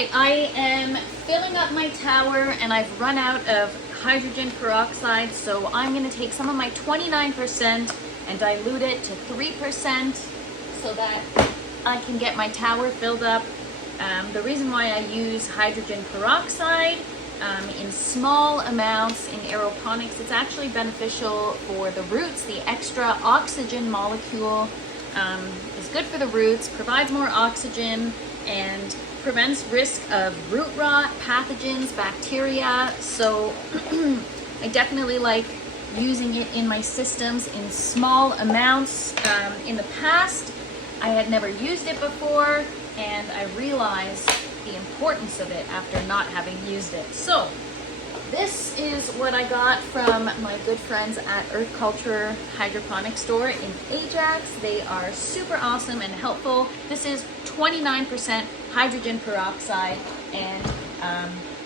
right, I am filling up my tower and I've run out of hydrogen peroxide, so I'm going to take some of my 29% and dilute it to 3% so that I can get my tower filled up. The reason why I use hydrogen peroxide in small amounts in aeroponics, it's actually beneficial for the roots. The extra oxygen molecule is good for the roots, provides more oxygen, and prevents risk of root rot, pathogens, bacteria. So I definitely like using it in my systems in small amounts. In the past, I had never used it before, and I realized the importance of it after not having used it. So this is what I got from my good friends at Earth Culture Hydroponic Store in Ajax. They are super awesome and helpful. This is 29% hydrogen peroxide, and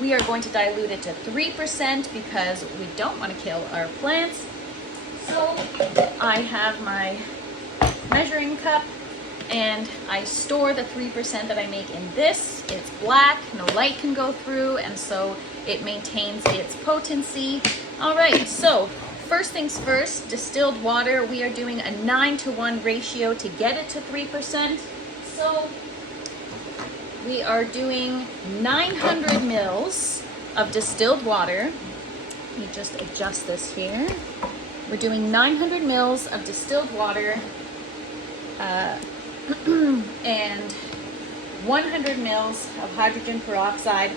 we are going to dilute it to 3% because we don't want to kill our plants. So I have my measuring cup, and I store the 3% that I make in this. It's black, no light can go through, and so it maintains its potency. All right, so first things first, distilled water. We are doing a 9-to-1 ratio to get it to 3%. So we are doing 900 mils of distilled water. Let me just adjust this here. We're doing 900 mils of distilled water and 100 mils of hydrogen peroxide.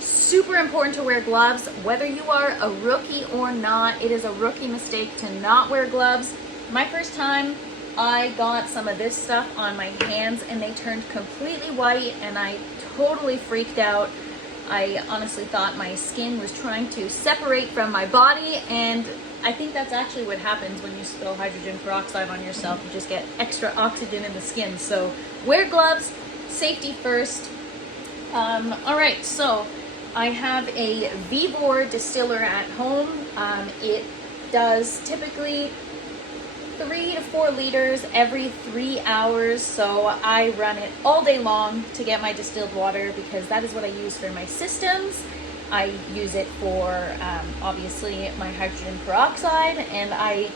Super important to wear gloves. Whether you are a rookie or not, it is a rookie mistake to not wear gloves. My first time, I got some of this stuff on my hands and they turned completely white, and I totally freaked out. I honestly thought my skin was trying to separate from my body, and I think that's actually what happens when you spill hydrogen peroxide on yourself. You just get extra oxygen in the skin. So wear gloves, safety first. All right, so I have a Vivor distiller at home. It does typically 3 to 4 liters every 3 hours. So I run it all day long to get my distilled water because that is what I use for my systems. I use it for obviously my hydrogen peroxide, and I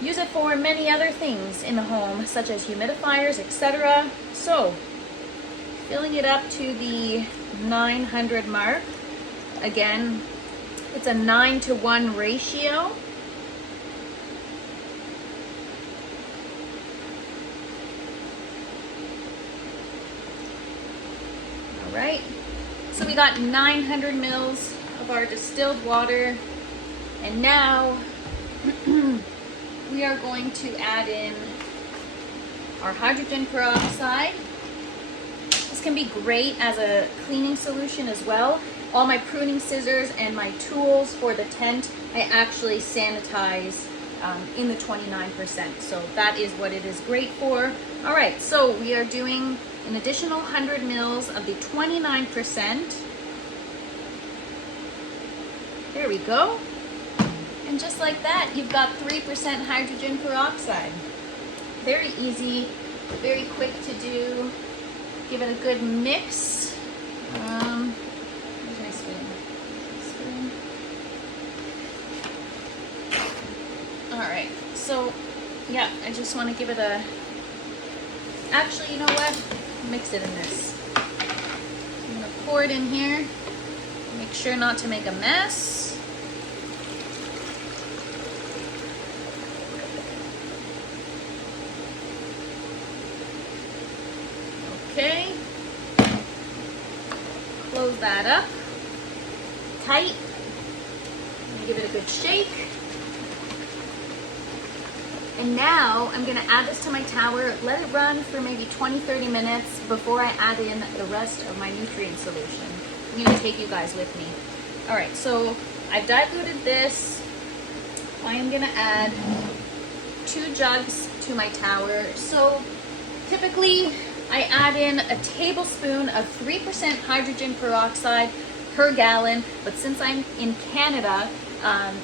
use it for many other things in the home, such as humidifiers, etc. So filling it up to the 900 mark. Again, it's a 9-to-1 ratio. All right. So we got 900 mils of our distilled water, and now we are going to add in our hydrogen peroxide. This can be great as a cleaning solution as well. All my pruning scissors and my tools for the tent, I actually sanitize in the 29%. So that is what it is great for. All right, so we are doing an additional 100 mils of the 29%. There we go. And just like that, you've got 3% hydrogen peroxide. Very easy, very quick to do. Give it a good mix. Where's my spoon? All right, so yeah, I just want to give it a, actually, you know what? Mix it in this. I'm gonna pour it in here. Make sure not to make a mess. Okay. Close that up tight. Give it a good shake. And now I'm gonna add this to my tower, let it run for maybe 20-30 minutes before I add in the rest of my nutrient solution. I'm gonna take you guys with me. All right, so I've diluted this. I am gonna add 2 jugs to my tower. So typically I add in a tablespoon of 3% hydrogen peroxide per gallon, but since I'm in Canada,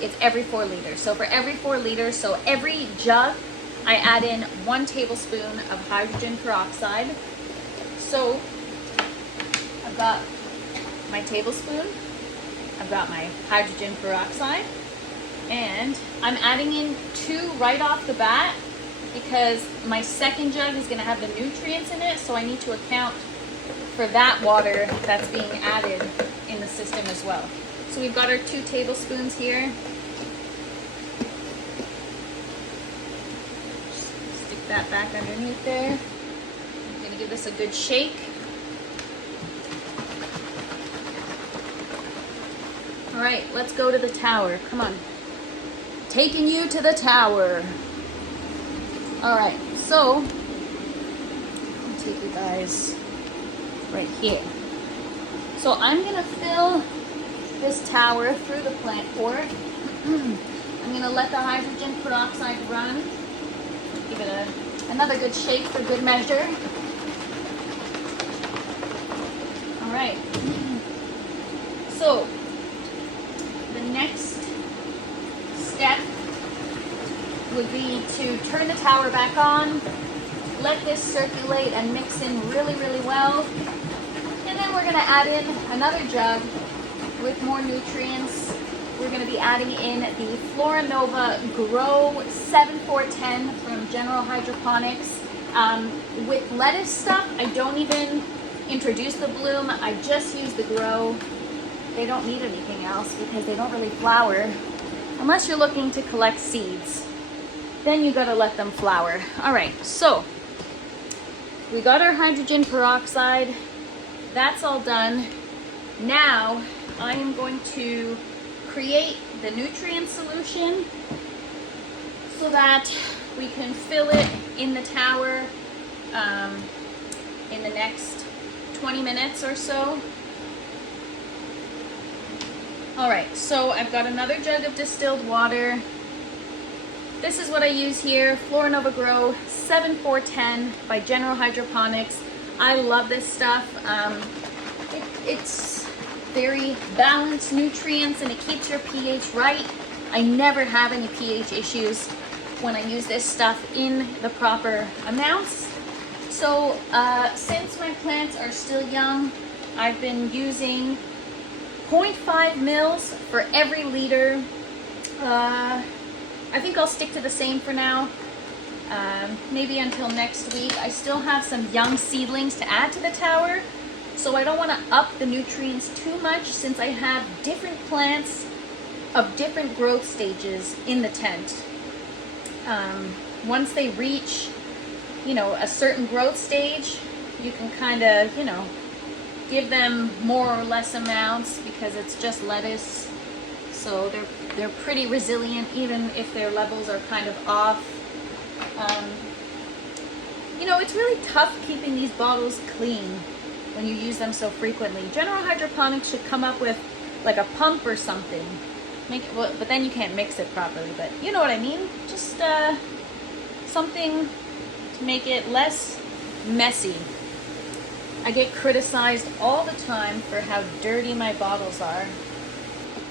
it's every 4 liters. So for every 4 liters, so every jug, I add in 1 tablespoon of hydrogen peroxide. So I've got my tablespoon, I've got my hydrogen peroxide, and I'm adding in 2 right off the bat because my second jug is going to have the nutrients in it, so I need to account for that water that's being added in the system as well. So we've got our 2 tablespoons here. Just stick that back underneath there. I'm going to give this a good shake. All right, let's go to the tower. Come on. Taking you to the tower. All right, so I'll take you guys right here. So I'm gonna fill this tower through the plant port. I'm gonna let the hydrogen peroxide run. Give it another good shake for good measure. All right. So the next step would be to turn the tower back on, let this circulate and mix in really, really well. And then we're gonna add in another jug with more nutrients. We're gonna be adding in the Floranova Grow 7410 from General Hydroponics. With lettuce stuff, I don't even introduce the bloom, I just use the Grow. They don't need anything else because they don't really flower unless you're looking to collect seeds. Then you gotta let them flower. All right, so we got our hydrogen peroxide. That's all done. Now I am going to create the nutrient solution so that we can fill it in the tower in the next 20 minutes or so. All right, so I've got another jug of distilled water. This is what I use here, Floranova Grow 7410 by General Hydroponics. I love this stuff. It's very balanced nutrients and it keeps your pH right. I never have any pH issues when I use this stuff in the proper amounts. So since my plants are still young, I've been using 0.5 mils for every liter. I think I'll stick to the same for now, maybe until next week. I still have some young seedlings to add to the tower, so I don't want to up the nutrients too much since I have different plants of different growth stages in the tent. Once they reach, a certain growth stage, you can kind of, give them more or less amounts because it's just lettuce. So they're pretty resilient even if their levels are kind of off. It's really tough keeping these bottles clean when you use them so frequently. General Hydroponics should come up with like a pump or something. But then you can't mix it properly, but you know what I mean? Just something to make it less messy. I get criticized all the time for how dirty my bottles are.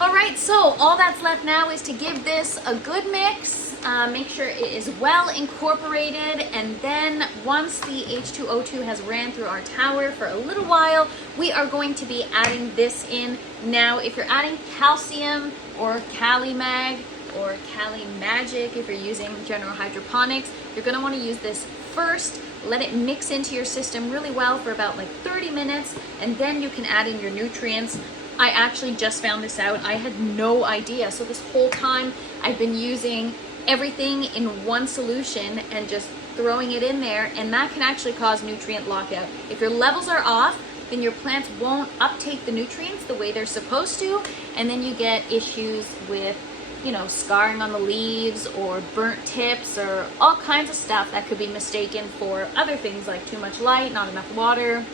All right, so all that's left now is to give this a good mix, make sure it is well incorporated, and then once the H2O2 has ran through our tower for a little while, we are going to be adding this in. Now, if you're adding calcium or CaliMag or CaliMagic, if you're using General Hydroponics, you're gonna wanna use this first. Let it mix into your system really well for about like 30 minutes, and then you can add in your nutrients. I actually just found this out. I had no idea. So this whole time I've been using everything in one solution and just throwing it in there, and that can actually cause nutrient lockout. If your levels are off, then your plants won't uptake the nutrients the way they're supposed to, and then you get issues with scarring on the leaves or burnt tips or all kinds of stuff that could be mistaken for other things like too much light, not enough water.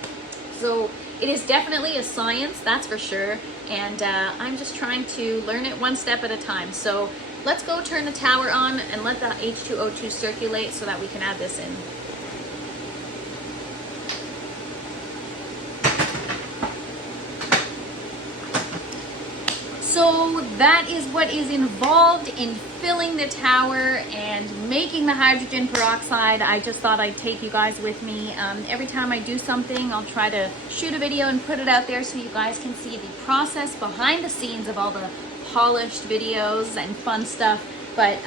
So it is definitely a science, that's for sure, and I'm just trying to learn it one step at a time. So let's go turn the tower on and let the H2O2 circulate so that we can add this in. So that is what is involved in filling the tower and making the hydrogen peroxide. I just thought I'd take you guys with me. Every time I do something, I'll try to shoot a video and put it out there so you guys can see the process behind the scenes of all the polished videos and fun stuff. But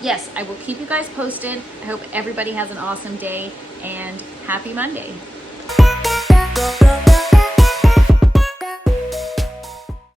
yes, I will keep you guys posted. I hope everybody has an awesome day and happy Monday.